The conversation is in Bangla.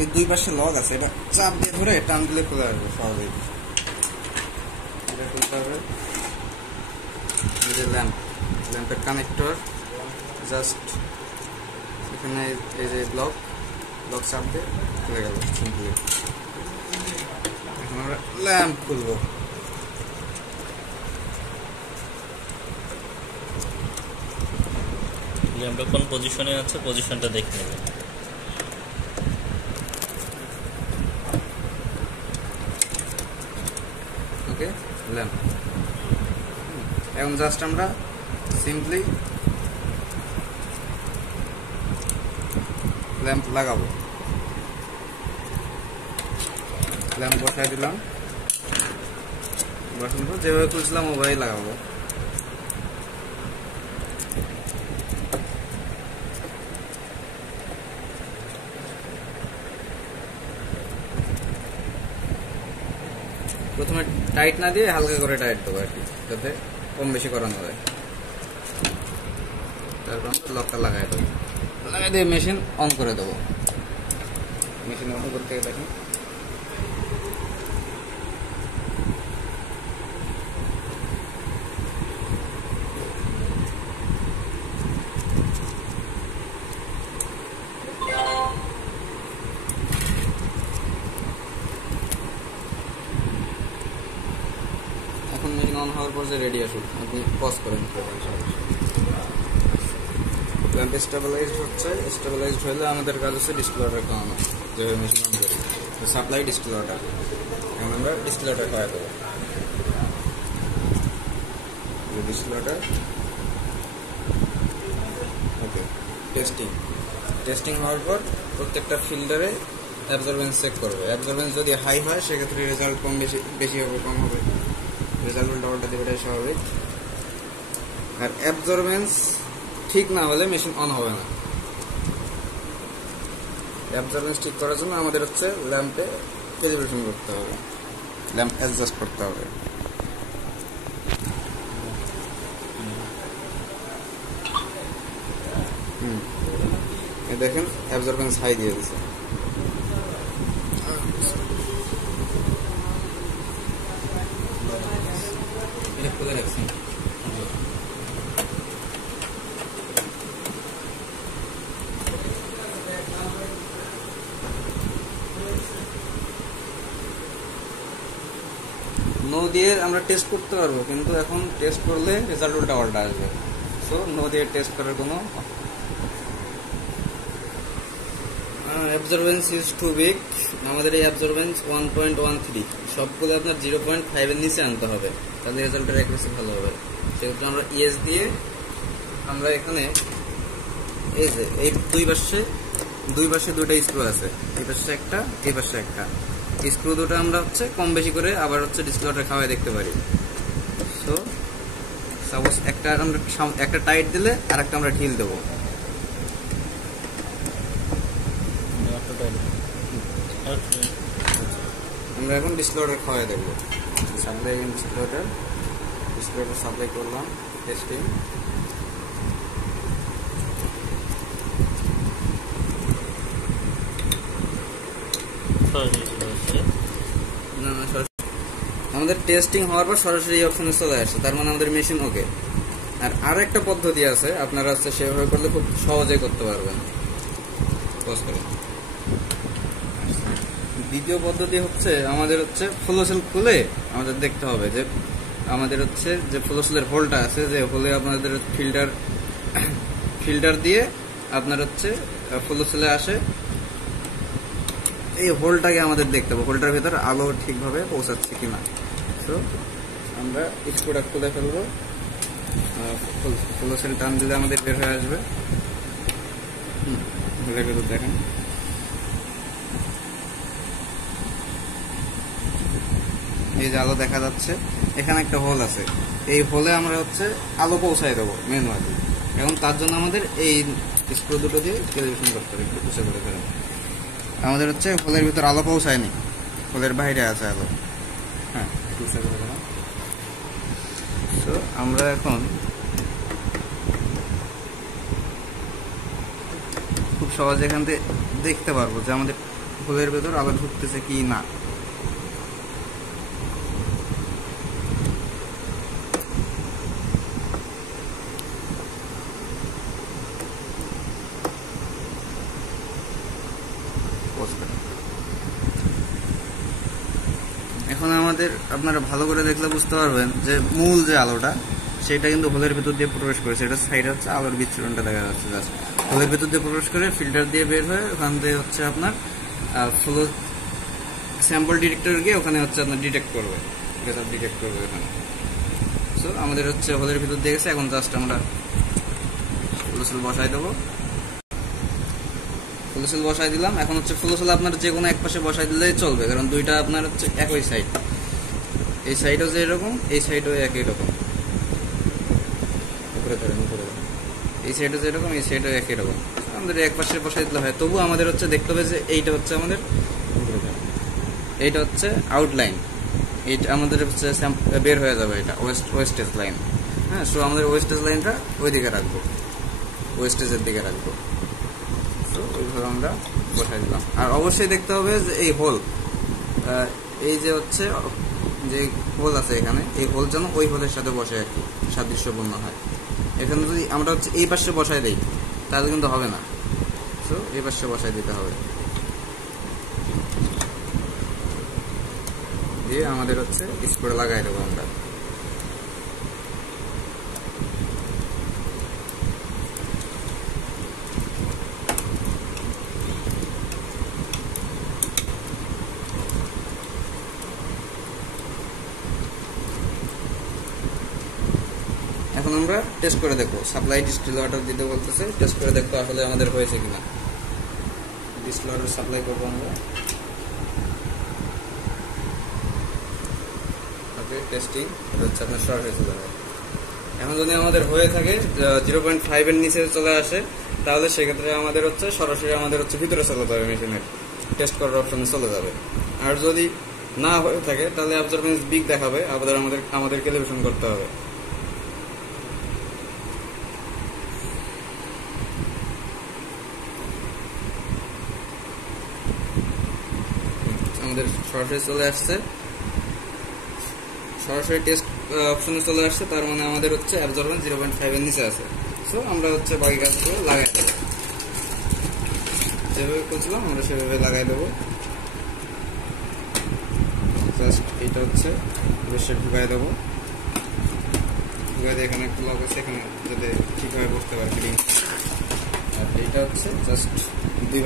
এই দুই পাশে লক আছে, এটা চাপ দিয়ে ধরে টান দিলে খুলে আসবে সহজেই। এটা খুলতে হবে। এই যে ল্যাম্পের কানেক্টর, জাস্ট এখানে এই যে ব্লক চাপ দিয়ে খুলে গেল সিম্পলি। এখন আমরা ল্যাম্প খুলবো। ল্যাম্পটা কোন পজিশনে আছে পজিশনটা দেখে নেবেন। ওকে, ল্যাম্প। এখন জাস্ট আমরা সিম্পলি ল্যাম্প লাগাবো। ল্যাম্প বসাই দিলাম, বসানোর পর যেভাবে খুলছিলাম ওভাবেই লাগাবো। প্রথমে টাইট না দিয়ে হালকা করে টাইট দেবো আর কি, যাতে কম বেশি করানো যায়। তারপর আমরা লকটা লাগাই দেবো, লাগাই দিয়ে মেশিন অন করে দেবো। মেশিন অন করতে গিয়ে দেখি এখন মেশিন অন হওয়ার পর যে রেডি আসুক, আপনি পজ করেন। ল্যাম্প স্টেবিলাইজড হচ্ছে, স্টেবিলাইজড হলে আমাদের কাজ হচ্ছে ডিসপ্লে অর্ডার খাওয়ানো। যেভাবে মেশিন অন করি সাপ্লাই ডিসপ্লে অর্ডার, এখন আমরা ডিসপ্লে অর্ডার খাওয়া দেবো। ডিসপ্লে অর্ডার ওকে। টেস্টিং হওয়ার পর প্রত্যেকটা ফিল্টারে অ্যাবজর্বেন্স চেক করবে। অ্যাবজর্বেন্স যদি হাই হয় সেক্ষেত্রে রেজাল্ট কম বেশি হবে, কম হবে, রেজাল্ট উল্টা দেবে, এটাই স্বাভাবিক। আর অ্যাবজর্বেন্স ঠিক না হলে মেশিন অন হবে না। অ্যাবজর্বেন্স ঠিক করার জন্য আমাদের হচ্ছে ল্যাম্পে ক্যালিব্রেশন করতে হবে, ল্যাম্প অ্যাডজাস্ট করতে হবে। দেখেন অ্যাবজর্বেন্স হাই দিয়ে দিচ্ছে। এটা খুলে রাখছি। নো দিয়ে আমরা টেস্ট করতে পারবো, কিন্তু এখন টেস্ট করলে রেজাল্ট উল্টা আসবে। সো নো দিয়ে টেস্ট করার কোনো অ্যাবজর্বেন্স ইজ টু বিগ। আমাদের এই অ্যাবজর্বেন্স 1.13, সবগুলো আপনার 0.5 এর নিচে আনতে হবে, তাহলে রেজাল্টের অ্যাকুরেসি ভালো হবে। সেক্ষেত্রে আমরা ইএস দিয়ে আমরা এখানে এই যে এই দুই পাশে দুটো স্ক্রু আছে, এই পাশে একটা, এই পাশে একটা। স্ক্রু দুটো আমরা হচ্ছে কম বেশি করে আবার হচ্ছে ডিসপ্লে অর্ডার খাওয়াই দেখতে পারি। সো সাপোজ একটা টাইট দিলে আর একটা আমরা ঢিল দেবো। আমরা এখন ডিসপ্লে অর্ডার খাওয়াই দেখবো। সাপ্লাই ডিসপ্লে অর্ডার সাপ্লাই করলাম, টেস্টিং। আমাদের টেস্টিং হওয়ার পর সরাসরি এই অপশনে চলে আসে, তার মানে আমাদের মেশিন ওকে। আর একটা পদ্ধতি আছে, আপনারা হচ্ছে সেভাবে করলে খুব সহজেই করতে পারবেন। দ্বিতীয় পদ্ধতি হচ্ছে আমাদের হচ্ছে ফ্লো সেল খুলে আমাদের দেখতে হবে যে আমাদের হচ্ছে যে ফ্লো সেলের হোলটা আছে, যে হোলে আপনাদের ফিল্টার দিয়ে আপনার হচ্ছে ফ্লো সেলে আসে, এই হোলটাকে আমাদের দেখতে হবে, হোলটার ভেতর আলো ঠিকভাবে পৌঁছাচ্ছে কিনা। তো আমরা স্ক্রুটা খুলে ফেলবো, ফ্লো সেল টান দিলে আমাদের বের হয়ে আসবে। দেখেন এই যে আলো দেখা যাচ্ছে, এখানে একটা হোল আছে, এই হোলে আমরা হচ্ছে আলো পৌঁছাই দেবো ম্যানুয়ালি। এখন তার জন্য আমাদের এই স্ক্রু দুটো দিয়ে ক্যালিব্রেশন করতে হবে, একটু পুষে করে ফেলবো। আমাদের হচ্ছে হোলের ভিতর আলো পৌঁছায়নি, হোলের বাইরে আছে আলো। হ্যাঁ, পুষে করে দিলাম। তো আমরা এখন খুব খুব সহজে এখান থেকে দেখতে পারবো যে আমাদের হোলের ভেতর আলো ঢুকতেছে কি না। এখন আমাদের আপনারা ভালো করে দেখলে বুঝতে পারবেন যে মূল যে আলোটা সেটা কিন্তু হোলের ভেতর দিয়ে প্রবেশ করেছে। এটা সাইড হচ্ছে আলোর বিচ্ছুরণটা দেখা যাচ্ছে জাস্ট হোলের ভেতর দিয়ে প্রবেশ করে ফিল্টার দিয়ে বের হয়ে ওখান দিয়ে হচ্ছে আপনার ফ্লো স্যাম্পল ডিটেক্টর গিয়ে ওখানে হচ্ছে আপনার ডিটেক্ট করবে, ডিটেক্ট করবে ওখানে। সো আমাদের হচ্ছে হোলের ভিতর দিয়ে গেছে। এখন জাস্ট আমরা ফ্লোসেল বসাই দেবো। ফ্লোসেল বসাই দিলাম। এখন হচ্ছে ফ্লোসেল আপনার যে কোনো এক পাশে বসাই দিলেই চলবে, কারণ দুইটা আপনার হচ্ছে একই সাইড। এই সাইডও যে এরকম, এই সাইডও একই রকম। উপরে ধরেন, উপরে এই সাইডও যেরকম, এই সাইডও একই রকম। আমাদের এক পাশে বসাই দিলে হয়। তবু আমাদের হচ্ছে দেখতে হবে যে এইটা হচ্ছে আমাদের, এইটা হচ্ছে আউটলাইন, এইটা আমাদের হচ্ছে বের হয়ে যাবে, এটা ওয়েস্টেজ লাইন। হ্যাঁ, সো আমাদের ওয়েস্টেজ লাইনটা ওই দিকে রাখবো, ওয়েস্টেজের দিকে রাখবো। তো ওইভাবে আমরা বসাই দিলাম। আর অবশ্যই দেখতে হবে যে এই হোল, এই যে হচ্ছে যে হোল আছে এখানে, এই হোল যেন ওই হোলের সাথে বসে আর কি সাদৃশ্যপূর্ণ হয়। এখানে যদি আমরা হচ্ছে এই পাশে বসাই দিই তাহলে কিন্তু হবে না। তো এই পাশে বসাই দিতে হবে, দিয়ে আমাদের হচ্ছে স্প্রে লাগাই দেবো আমরা। এখন আমরা টেস্ট করে দেখবো, সাপ্লাই ডিস্টিল ওয়াটার দিতে বলতেছে, টেস্ট করে দেখবো আসলে আমাদের হয়েছে কিনা। ডিস্টিল ওয়াটার সাপ্লাই করবো আমরা। ওকে, টেস্টিং হচ্ছে আপনার শর্ট হয়ে চলে যায়। এখন যদি আমাদের হয়ে থাকে 0.5 এর নিচে চলে আসে, তাহলে সেক্ষেত্রে আমাদের হচ্ছে সরাসরি আমাদের হচ্ছে ভিতরে চলে যাবে, মেশিনের টেস্ট করার অপশনে চলে যাবে। আর যদি না হয়ে থাকে তাহলে অ্যাবজর্বেন্স বিগ দেখাবে, আবার আমাদের ক্যালিব্রেশন করতে হবে। আমাদের সরাসরি চলে আসছে, সরাসরি টেস্ট অপশনে চলে আসছে, তার মানে আমাদের হচ্ছে অ্যাবজর্বেন্স 0.5 এর নিচে আছে। সো আমরা হচ্ছে বাকি কাজগুলো লাগাই দেবো, যেভাবে করছিলাম আমরা সেভাবে লাগাই দেবো। জাস্ট এইটা হচ্ছে বেশি ঢুকাই দেবো, ঢুকাই দিয়ে এখানে একটু লক আছে, এখানে যাতে ঠিকভাবে বসতে পারে ফিটিং। আর এইটা হচ্ছে জাস্ট দুই